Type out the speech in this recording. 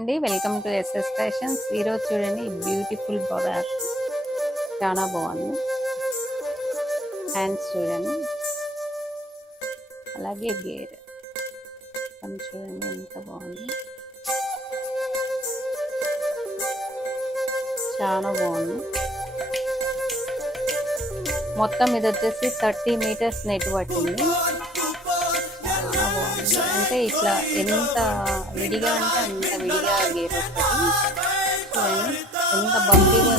అండి welcome to SS fashions. ఈరోజు చూడండి బ్యూటిఫుల్ బొరాక్ చాలా బాగుంది. హ్యాండ్స్ చూడండి, అలాగే గేర్ చూడండి ఎంత బాగుంది, చాలా బాగుంది. మొత్తం ఇది వచ్చేసి 30 మీటర్స్ నెట్ పట్టింది. చాలా బాగుంది. అంటే ఇట్లా ఎంత విడిగా అంటే అంత విడిగా గేర్ వస్తుంది. చూడండి ఎంత బంపీగా